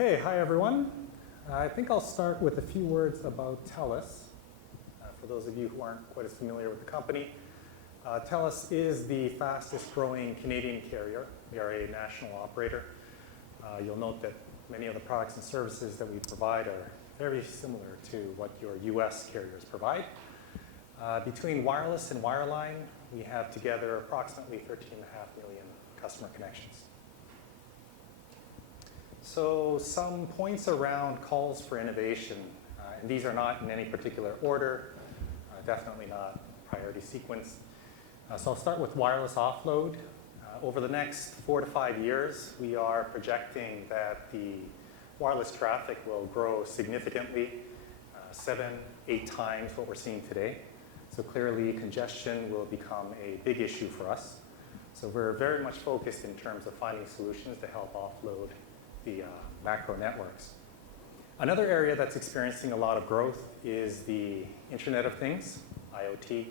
Okay, hi everyone. I think I'll start with a few words about Telus. For those of you who aren't quite as familiar with the company, Telus is the fastest growing Canadian carrier. We are a national operator. You'll note that many of the products and services that we provide are very similar to what your US carriers provide. Between wireless and wireline, we have together approximately 13.5 million customer connections. So some points around calls for innovation, and these are not in any particular order, definitely not priority sequence. So I'll start with wireless offload. Over the next 4 to 5 years, we are projecting that the wireless traffic will grow significantly, 7-8 times what we're seeing today. So clearly congestion will become a big issue for us. So we're very much focused in terms of finding solutions to help offload the macro networks. Another area that's experiencing a lot of growth is the Internet of Things, IoT.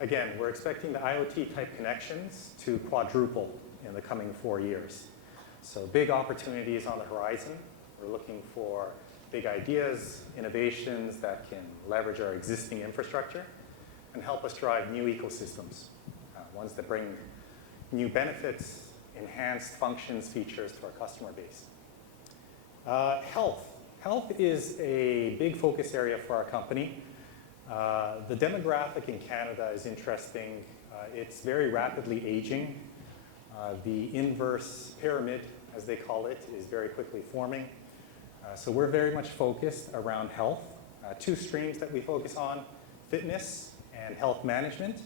Again, we're expecting the IoT type connections to quadruple in the coming 4 years. So big opportunities on the horizon. We're looking for big ideas, innovations that can leverage our existing infrastructure and help us drive new ecosystems, ones that bring new benefits, enhanced functions, features to our customer base. Health. Health is a big focus area for our company. The demographic in Canada is interesting. It's very rapidly aging. The inverse pyramid, as they call it, is very quickly forming. So we're very much focused around health. 2 streams that we focus on, fitness and health management.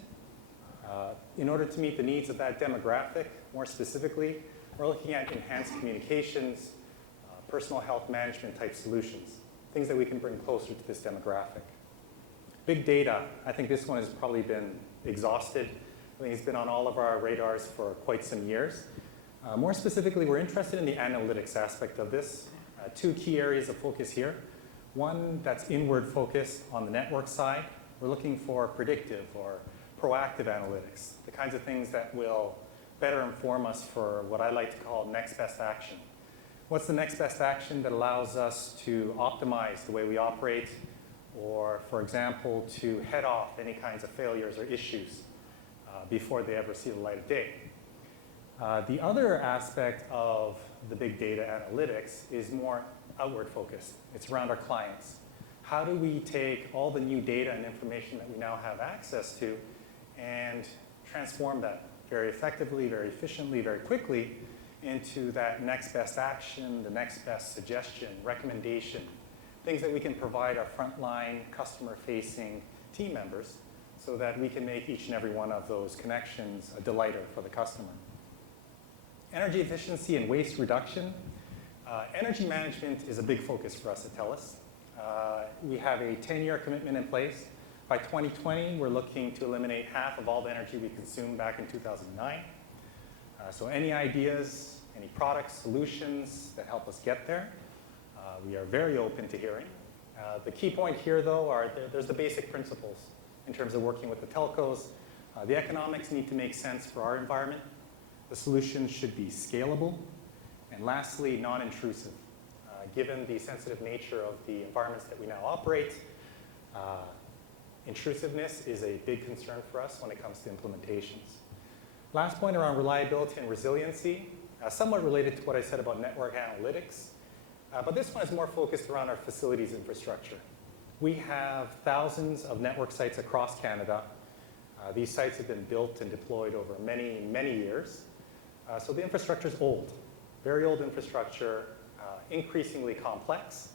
In order to meet the needs of that demographic, more specifically, we're looking at enhanced communications, personal health management type solutions, things that we can bring closer to this demographic. Big data, I think this one has probably been exhausted. I think it's been on all of our radars for quite some years. More specifically, we're interested in the analytics aspect of this. 2 key areas of focus here. One that's inward focused on the network side. We're looking for predictive or proactive analytics, the kinds of things that will better inform us for what I like to call next best action. What's the next best action that allows us to optimize the way we operate, or, for example, to head off any kinds of failures or issues before they ever see the light of day? The other aspect of the big data analytics is more outward focused. It's around our clients. How do we take all the new data and information that we now have access to and transform that very effectively, very efficiently, very quickly into that next best action, the next best suggestion, recommendation, things that we can provide our frontline customer-facing team members so that we can make each and every one of those connections a delighter for the customer. Energy efficiency and waste reduction. Energy management is a big focus for us at Telus. We have a 10-year commitment in place. By 2020, we're looking to eliminate half of all the energy we consumed back in 2009. So any ideas, any products, solutions that help us get there, we are very open to hearing. The key point here, though, are there's the basic principles in terms of working with the telcos. The economics need to make sense for our environment. The solutions should be scalable. And lastly, non-intrusive. Given the sensitive nature of the environments that we now operate, intrusiveness is a big concern for us when it comes to implementations. Last point around reliability and resiliency, somewhat related to what I said about network analytics, but this one is more focused around our facilities infrastructure. We have thousands of network sites across Canada. These sites have been built and deployed over many, many years. So the infrastructure is old, very old infrastructure, increasingly complex,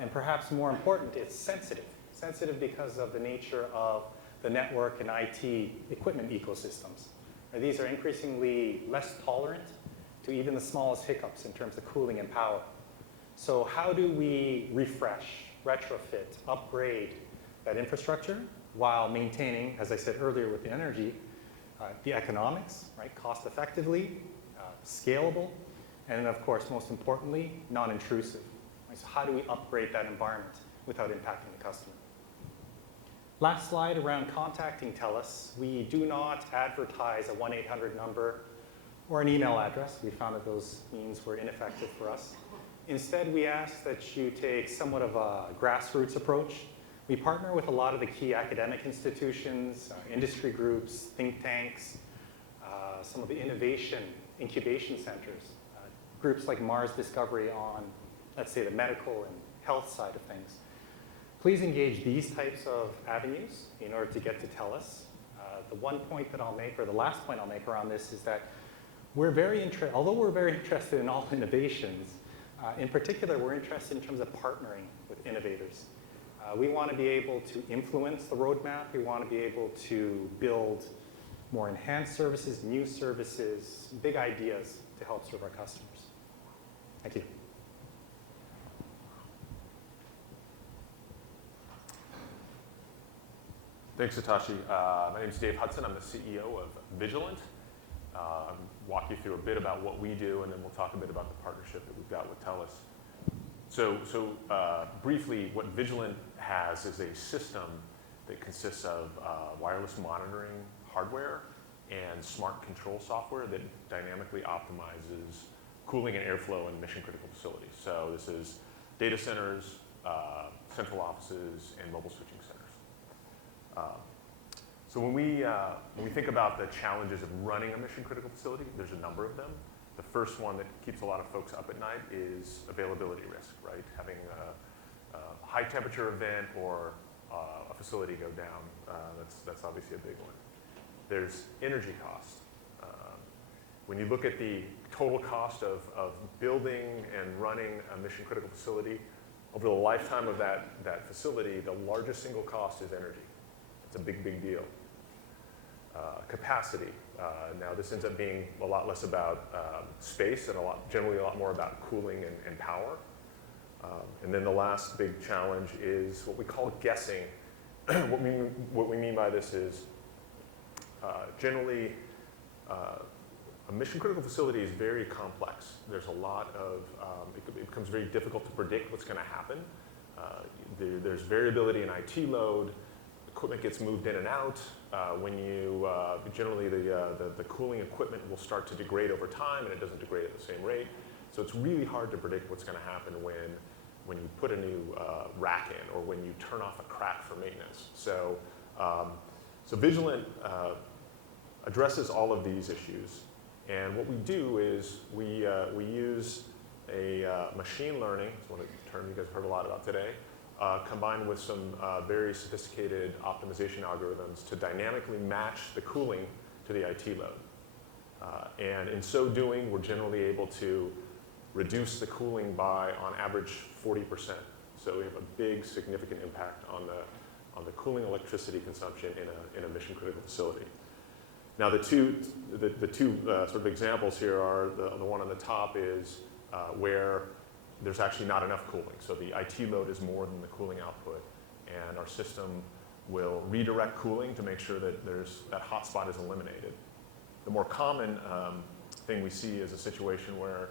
and perhaps more important, it's sensitive. Sensitive because of the nature of the network and IT equipment ecosystems. These are increasingly less tolerant to even the smallest hiccups in terms of cooling and power. So how do we refresh, retrofit, upgrade that infrastructure while maintaining, as I said earlier with the energy, the economics, right? Cost effectively, scalable, and then of course, most importantly, non-intrusive. Right? So how do we upgrade that environment without impacting the customer? Last slide around contacting Telus. We do not advertise a 1-800 number or an email address. We found that those means were ineffective for us. Instead, we ask that you take somewhat of a grassroots approach. We partner with a lot of the key academic institutions, industry groups, think tanks, some of the innovation incubation centers, groups like Mars Discovery on, let's say, the medical and health side of things. Please engage these types of avenues in order to get to Telus. The one point that I'll make, or the last point I'll make around this, is that although we're very interested in all innovations, in particular, we're interested in terms of partnering with innovators. We want to be able to influence the roadmap. We want to be able to build more enhanced services, new services, big ideas to help serve our customers. Thank you. Thanks, Hitoshi. My name is Dave Hudson. I'm the CEO of Vigilent. I'll walk you through a bit about what we do, and then we'll talk a bit about the partnership that we've got with Telus. So briefly, what Vigilent has is a system that consists of wireless monitoring hardware and smart control software that dynamically optimizes cooling and airflow in mission-critical facilities. So this is data centers, central offices, and mobile switching centers. So when we think about the challenges of running a mission-critical facility, there's a number of them. The first one that keeps a lot of folks up at night is availability risk, right? Having a high temperature event or a facility go down, that's obviously a big one. There's energy cost. When you look at the total cost of building and running a mission-critical facility, over the lifetime of that facility, the largest single cost is energy. It's a big, big deal. Capacity. Now this ends up being a lot less about space and generally a lot more about cooling and power. And then the last big challenge is what we call guessing. What we mean by this is generally a mission-critical facility is very complex. There's a lot of, it becomes very difficult to predict what's going to happen. There's variability in IT load. Equipment gets moved in and out. Generally the cooling equipment will start to degrade over time, and it doesn't degrade at the same rate. So it's really hard to predict what's going to happen when you put a new rack in or when you turn off a crack for maintenance. So Vigilent addresses all of these issues, and what we do is we use a machine learning. It's one term you guys have heard a lot about today. Combined with some very sophisticated optimization algorithms to dynamically match the cooling to the IT load. And in so doing, we're generally able to reduce the cooling by, on average, 40%. So we have a big, significant impact on the cooling electricity consumption in a mission-critical facility. Now, the two sort of examples here are the one on the top is where there's actually not enough cooling. So the IT load is more than the cooling output. And our system will redirect cooling to make sure that that hotspot is eliminated. The more common thing we see is a situation where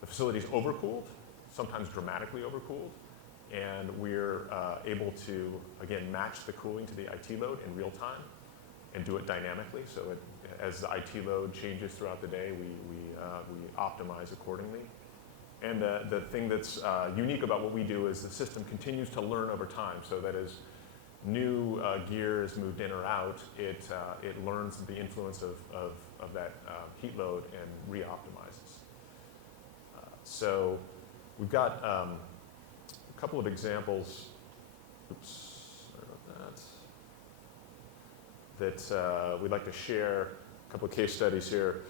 the facility is overcooled, sometimes dramatically overcooled, and we're able to, again, match the cooling to the IT load in real time and do it dynamically. So as the IT load changes throughout the day, we optimize accordingly. And the thing that's unique about what we do is the system continues to learn over time, so that as new gear is moved in or out, it learns the influence of that heat load and re-optimizes. So we've got a couple of examples. Oops, sorry about that we'd like to share, a couple of case studies here.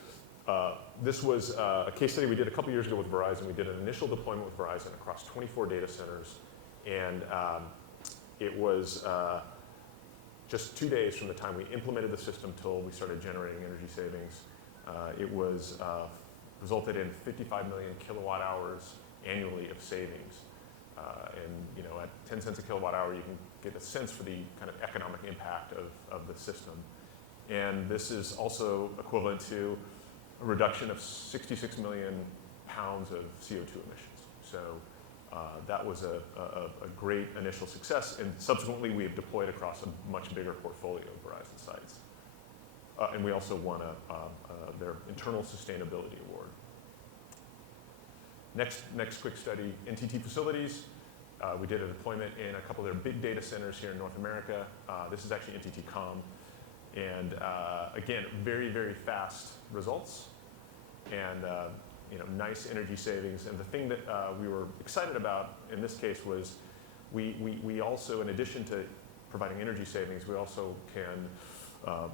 This was a case study we did a couple years ago with Verizon. We did an initial deployment with Verizon across 24 data centers, and it was just 2 days from the time we implemented the system till we started generating energy savings. It was resulted in 55 million kilowatt hours annually of savings. And at 10 cents a kilowatt hour, you can get a sense for the kind of economic impact of the system. And this is also equivalent to a reduction of 66 million pounds of CO2 emissions. So that was a great initial success, and subsequently we have deployed across a much bigger portfolio of Verizon sites. And we also won their internal sustainability award. Next quick study, NTT facilities. We did a deployment in a couple of their big data centers here in North America. This is actually NTT Com. And again, very, very fast results and nice energy savings. And the thing that we were excited about in this case was we also, in addition to providing energy savings, we also can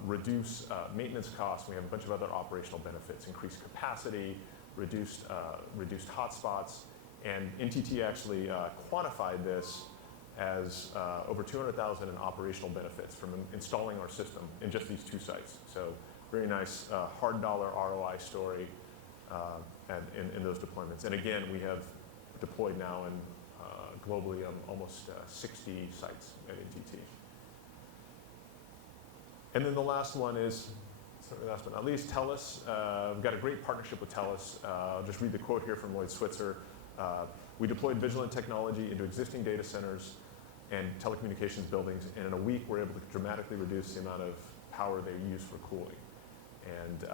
reduce maintenance costs. We have a bunch of other operational benefits, increased capacity, reduced hotspots. And NTT actually quantified this as over 200,000 in operational benefits from installing our system in just these 2 sites. So very nice hard dollar ROI story in those deployments. And again, we have deployed now in globally almost 60 sites at NTT. And then the last one is, certainly last but not least, Telus. We've got a great partnership with Telus. I'll just read the quote here from Lloyd Switzer. We deployed Vigilent technology into existing data centers and telecommunications buildings, and in a week we're able to dramatically reduce the amount of power they use for cooling. And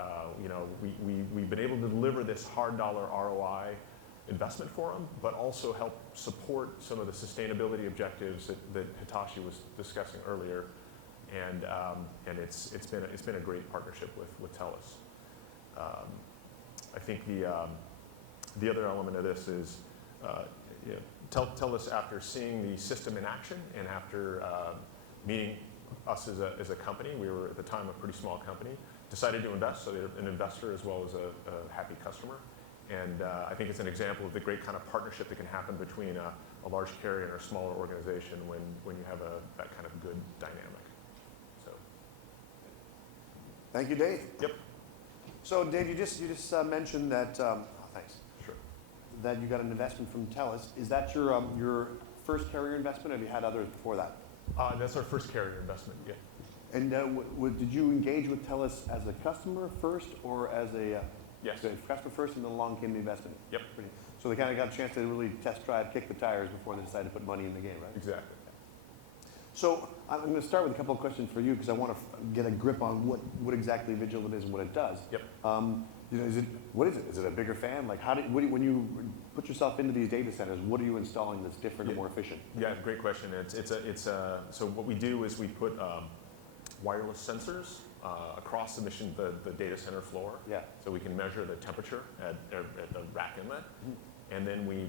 we've been able to deliver this hard dollar ROI investment for them, but also help support some of the sustainability objectives that Hitoshi was discussing earlier. And it's been a great partnership with Telus. I think the other element of this is Telus, after seeing the system in action and after meeting us as a company, we were at the time a pretty small company, decided to invest. So they're an investor as well as a happy customer. And I think it's an example of the great kind of partnership that can happen between a large carrier and a smaller organization when you have that kind of good dynamic. So. Thank you, Dave. Yep. So, Dave, you just mentioned that. Thanks. Sure. That you got an investment from Telus. Is that your first carrier investment, or have you had others before that? That's our first carrier investment. Yeah. And did you engage with Telus as a customer first, or as a Yes. customer first, and then along came the investment? Yep. So they kind of got a chance to really test drive, kick the tires before they decided to put money in the game, right? Exactly. So I'm going to start with a couple of questions for you because I want to get a grip on what exactly Vigilent is and what it does. Yep. What is it? Is it a bigger fan? Like when you put yourself into these data centers, what are you installing that's different and more efficient? Yeah, great question. So what we do is we put wireless sensors across the data center floor. Yeah. So we can measure the temperature at the rack inlet. And then we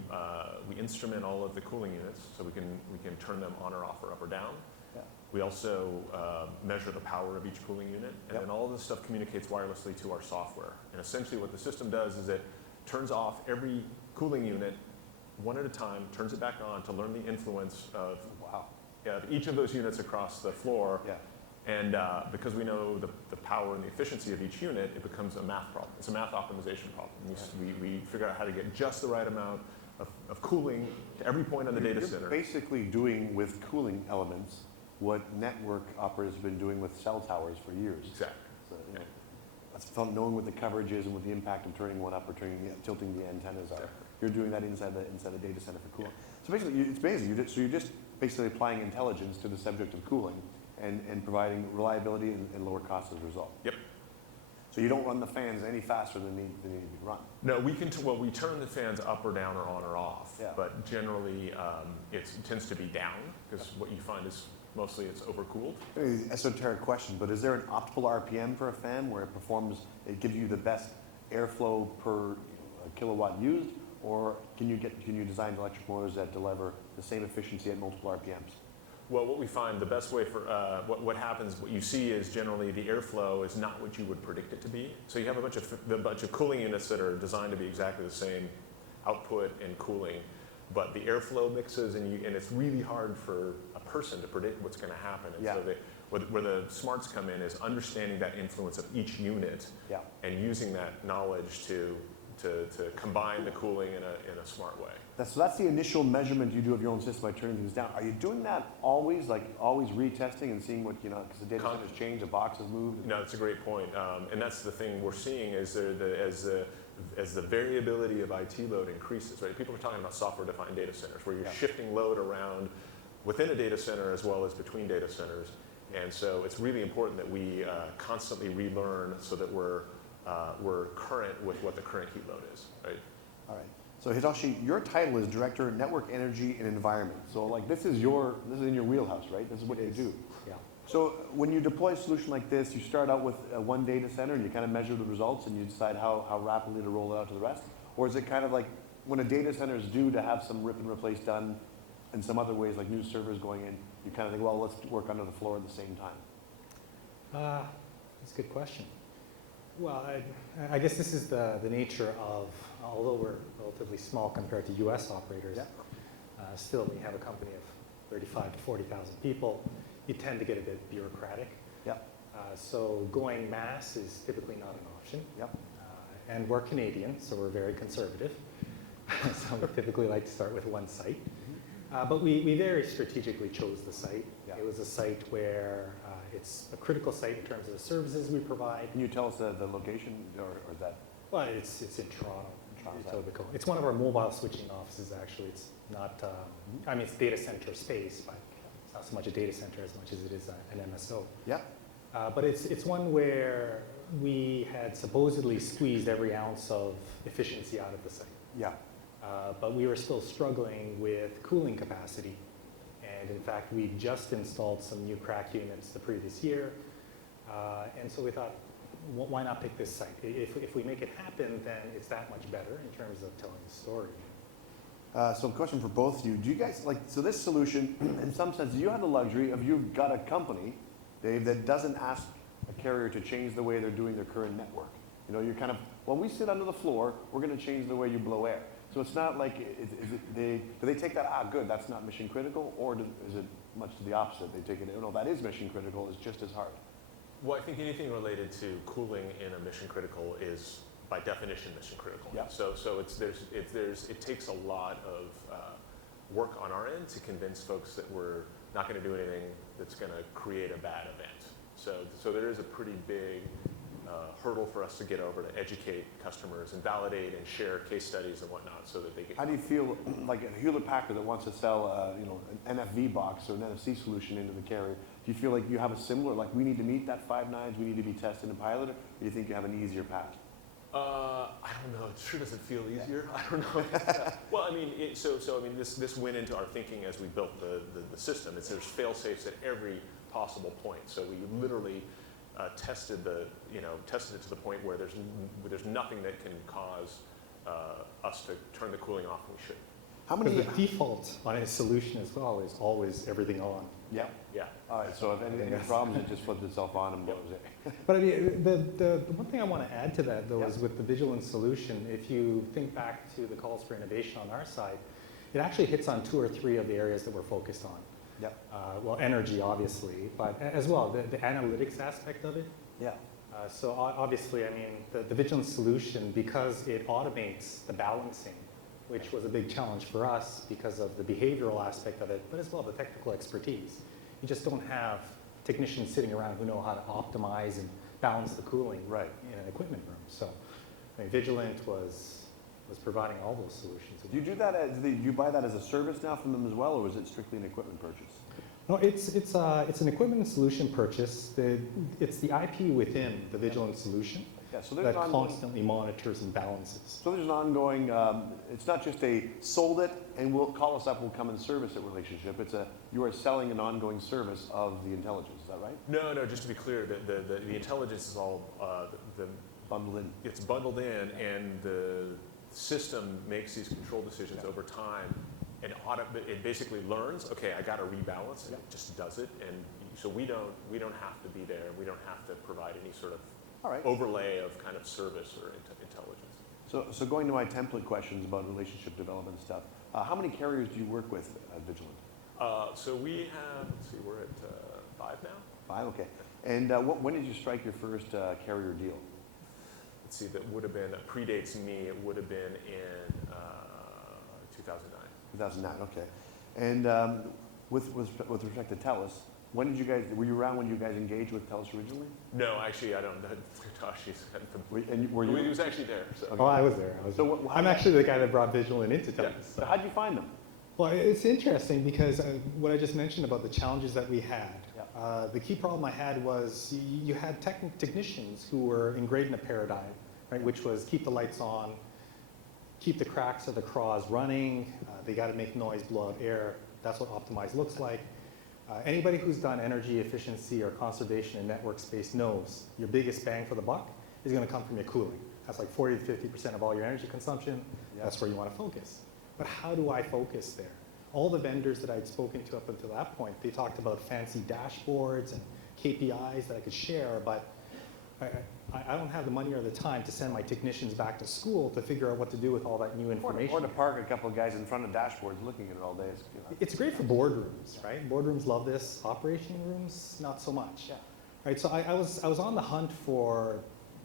instrument all of the cooling units, so we can turn them on or off or up or down. Yeah. We also measure the power of each cooling unit, and then all of this stuff communicates wirelessly to our software. And essentially what the system does is it turns off every cooling unit one at a time, turns it back on to learn the influence of each of those units across the floor. Yeah. And because we know the power and the efficiency of each unit, it becomes a math problem. It's a math optimization problem. We figure out how to get just the right amount of cooling to every point on the data center. You're basically doing with cooling elements what network operators have been doing with cell towers for years. Exactly. So, that's fun knowing what the coverage is and what the impact of turning one up or tilting the antennas are. Exactly. You're doing that inside the data center for cooling. Yeah. So basically, it's amazing. You're just basically applying intelligence to the subject of cooling and providing reliability and lower costs as a result. Yep. So you don't run the fans any faster than they need to be run. No, we turn the fans up or down or on or off. Yeah. But generally, it tends to be down because what you find is mostly it's overcooled. Esoteric question, but is there an optimal RPM for a fan where it gives you the best airflow per kilowatt used, or can you design electric motors that deliver the same efficiency at multiple RPMs? Well, what we find, the best way for, what happens, what you see is generally the airflow is not what you would predict it to be. So you have a bunch of cooling units that are designed to be exactly the same output and cooling, but the airflow mixes and it's really hard for a person to predict what's going to happen. And so where the smarts come in is understanding that influence of each unit and using that knowledge to combine the cooling in a smart way. So that's the initial measurement you do of your own system by turning things down. Are you doing that always, always retesting and seeing what, because the data centers change, the box has moved? No, that's a great point. And that's the thing we're seeing is as the variability of IT load increases, right? People are talking about software-defined data centers where you're shifting load around within a data center as well as between data centers. And so it's really important that we constantly relearn so that we're current with what the current heat load is, right? All right. So Hitoshi, your title is Director of Network Energy and Environment. So like this is in your wheelhouse, right? This is what you do. Yeah. So when you deploy a solution like this, you start out with one data center and you kind of measure the results and you decide how rapidly to roll it out to the rest? Or is it kind of like when a data center is due to have some rip and replace done in some other ways, like new servers going in, you kind of think, well, let's work under the floor at the same time? That's a good question. Well, I guess this is the nature of, although we're relatively small compared to US operators, still when you have a company of 35 to 40,000 people, you tend to get a bit bureaucratic. Yep. So going mass is typically not an option. Yep. And we're Canadian, so we're very conservative. So we typically like to start with one site. But we very strategically chose the site. Yeah. It was a site where it's a critical site in terms of the services we provide. Can you tell us the location, or is that? Well, it's in Toronto. Toronto. Etobicoke. It's one of our mobile switching offices, actually. It's not, I mean, it's data center space, but it's not so much a data center as much as it is an MSO. Yeah. But it's one where we had supposedly squeezed every ounce of efficiency out of the site. Yeah. But we were still struggling with cooling capacity. And in fact, we just installed some new crack units the previous year. And so we thought, why not pick this site? If we make it happen, then it's that much better in terms of telling the story. So a question for both of you. Do you guys, so this solution, in some sense, you have the luxury of you've got a company, Dave, that doesn't ask a carrier to change the way they're doing their current network. You know, you're kind of, when we sit under the floor, we're going to change the way you blow air. So it's not like, do they take that, good, that's not mission critical, or is it much to the opposite? They take it, no, that is mission critical, it's just as hard. Well, I think anything related to cooling in a mission critical is by definition mission critical. Yeah. So it takes a lot of work on our end to convince folks that we're not going to do anything that's going to create a bad event. So there is a pretty big hurdle for us to get over to educate customers and validate and share case studies and whatnot so that they get. How do you feel like a Hewlett-Packard that wants to sell, an NFV box or an NFC solution into the carrier? Do you feel like you have a similar, like we need to meet that 5 nines, we need to be tested and piloted, or do you think you have an easier path? I don't know. It sure doesn't feel easier. I don't know. Well, I mean, this went into our thinking as we built the system. There's fail safes at every possible point. So we literally tested it to the point where there's nothing that can cause us to turn the cooling off when we should. How many? The default on a solution as well is always everything on. Yeah. Yeah. All right. So if any problems, it just flips itself on and blows it. But I mean, the one thing I want to add to that, though, Yeah. is with the Vigilent solution, if you think back to the calls for innovation on our side, it actually hits on 2 or 3 of the areas that we're focused on. Yep. Well, energy, obviously, but as well, the analytics aspect of it. Yeah. So obviously, I mean, the Vigilent solution, because it automates the balancing, which was a big challenge for us because of the behavioral aspect of it, but as well the technical expertise. You just don't have technicians sitting around who know how to optimize and balance the cooling Right. in an equipment room. So I mean, Vigilent was providing all those solutions. Do you do that? Do you buy that as a service now from them as well, or is it strictly an equipment purchase? No, it's an equipment and solution purchase. It's the IP within the Vigilent solution Yeah. So there's that an ongoing, constantly monitors and balances. so there's an ongoing. It's not just a sold it and we'll call us up, we'll come and service it relationship. It's you are selling an ongoing service of the intelligence. Is that right? No. Just to be clear, the intelligence is all Bundled in. it's bundled in, and the system makes these control decisions over time, and it basically learns. Okay, I got to rebalance, and it just does it. And so we don't have to be there. We don't have to provide any sort of All right. overlay of kind of service or intelligence. So going to my template questions about relationship development stuff. How many carriers do you work with at Vigilent? So we have. Let's see, we're at 5 now. 5. Okay. And when did you strike your first carrier deal? Let's see, that would have been, predates me, it would have been in 2009. 2009, okay. And with respect to Telus, were you around when you guys engaged with Telus originally? No, actually, I don't. Hitoshi's. Were He was actually there. So. Oh, I was there. I'm actually the guy that brought Vigilent into Telus. Yeah. So how'd you find them? Well, it's interesting because what I just mentioned about the challenges that we had, the key problem I had was you had technicians who were ingrained in a paradigm, right, which was keep the lights on, keep the cracks or the craws running. They got to make noise, blow out air. That's what optimized looks like. Anybody who's done energy efficiency or conservation in network space knows your biggest bang for the buck is going to come from your cooling. That's like 40 to 50% of all your energy consumption. Yeah. That's where you want to focus. But how do I focus there? All the vendors that I'd spoken to up until that point, they talked about fancy dashboards and KPIs that I could share, but I don't have the money or the time to send my technicians back to school to figure out what to do with all that new information. Or to park a couple of guys in front of dashboards looking at it all day. It's great for boardrooms, right? Boardrooms love this. Operation rooms, not so much. Yeah. Right, so I was on the hunt for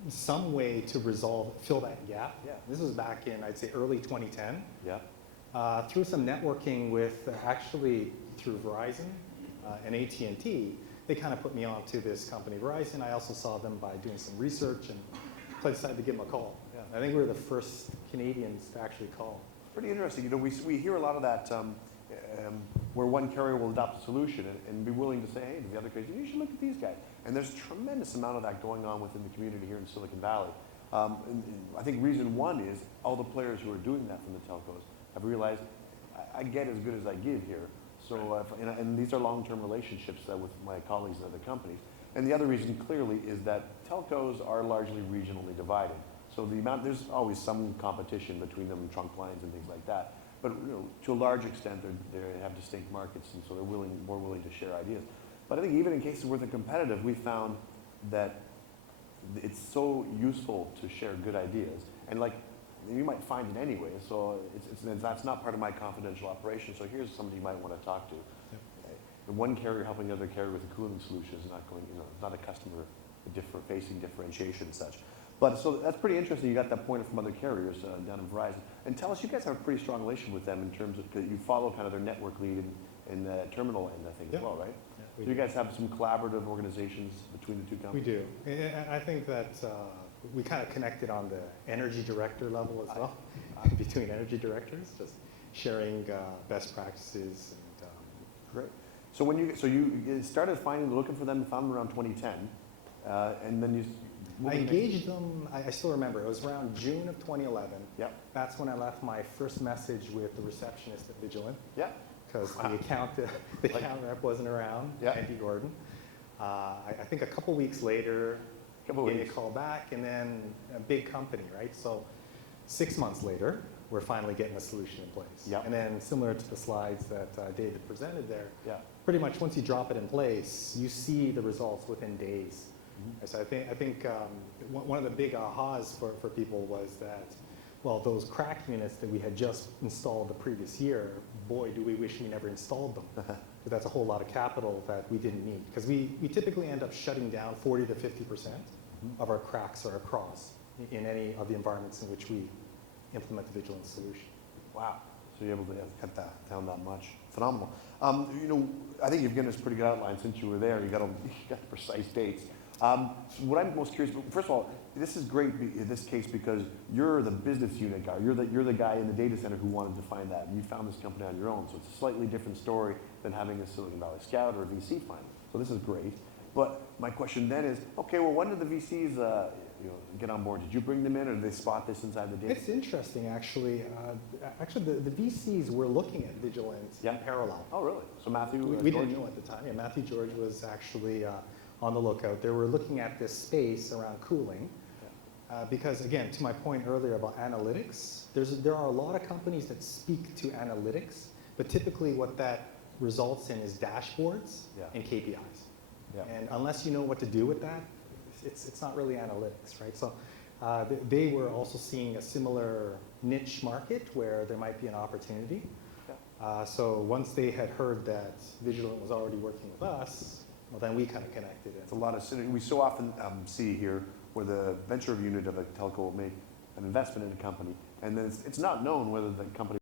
some way to fill that gap. Yeah. This was back in, I'd say, early 2010. Yeah. Through some networking with, actually through Verizon and AT&T, they kind of put me on to this company, Verizon. I also saw them by doing some research, and so I decided to give them a call. Yeah. I think we were the first Canadians to actually call. Pretty interesting. You know, we hear a lot of that where one carrier will adopt a solution and be willing to say, hey, to the other carriers, you should look at these guys. And there's a tremendous amount of that going on within the community here in Silicon Valley. And I think reason one is all the players who are doing that from the telcos have realized, I get as good as I give here. So, and these are long-term relationships with my colleagues in other companies. And the other reason clearly is that telcos are largely regionally divided. So there's always some competition between them, trunk lines and things like that. But to a large extent, they have distinct markets, and so they're more willing to share ideas. But I think even in cases where they're competitive, we found that it's so useful to share good ideas. And like, you might find it anyway, so that's not part of my confidential operation, so here's somebody you might want to talk to. Yep. The one carrier helping the other carrier with a cooling solution is not going, not a customer facing differentiation and such. But so that's pretty interesting. You got that point from other carriers down in Verizon. And tell us, you guys have a pretty strong relation with them in terms of, you follow kind of their network lead in the terminal end, I think, Yep. as well, right? Yeah, So you guys have some collaborative organizations between the two We companies? do. And I think that we kind of connected on the energy director level as well, between energy directors, just sharing best practices. And, Great. So when you started looking for them, found them around 2010, and then I engaged them, I still remember, it was around June of 2011. Yep. That's when I left my first message with the receptionist at Vigilent, Yeah. because Wow. the account rep wasn't around, Yeah. Andy Gordon. I think a couple weeks later, Couple gave me a weeks. call back, and then a big company, right? So 6 months later, we're finally getting a solution in place. Yep. And then similar to the slides that David presented there, Yeah. pretty much once you drop it in place, you see the results within days. Mm-hmm. So I think one of the big ahas for people was that, well, those crack units that we had just installed the previous year, boy, do we wish we never installed them. But that's a whole lot of capital that we didn't need. Because we typically end up shutting down 40 to 50% of our cracks or our craws in any of the environments in which we implement the Vigilance solution. Wow. So you're able to cut that down that much. Phenomenal. I think you've given us a pretty good outline since you were there. You got the precise dates. What I'm most curious about, first of all, this is great in this case because you're the business unit guy. You're the guy in the data center who wanted to find that. And you found this company on your own. So it's a slightly different story than having a Silicon Valley Scout or a VC find. So this is great. But my question then is, okay, well, when did the VCs get on board? Did you bring them in, or did they spot this inside the data? It's interesting, actually. The VCs were looking at Vigilance in parallel. Oh, really? So Matthew, We didn't know at the time. Yeah, Matthew George was actually on the lookout. They were looking at this space around cooling. Because again, to my point earlier about analytics, there are a lot of companies that speak to analytics, but typically what that results in is dashboards and KPIs. Yeah. And unless you know what to do with that, it's not really analytics, right? So they were also seeing a similar niche market where there might be an opportunity. So once they had heard that Vigilent was already working with us, well, then we kind of connected it. It's a lot of synergy. We so often see here where the venture unit of a telco will make an investment in a company, and then it's not known whether the company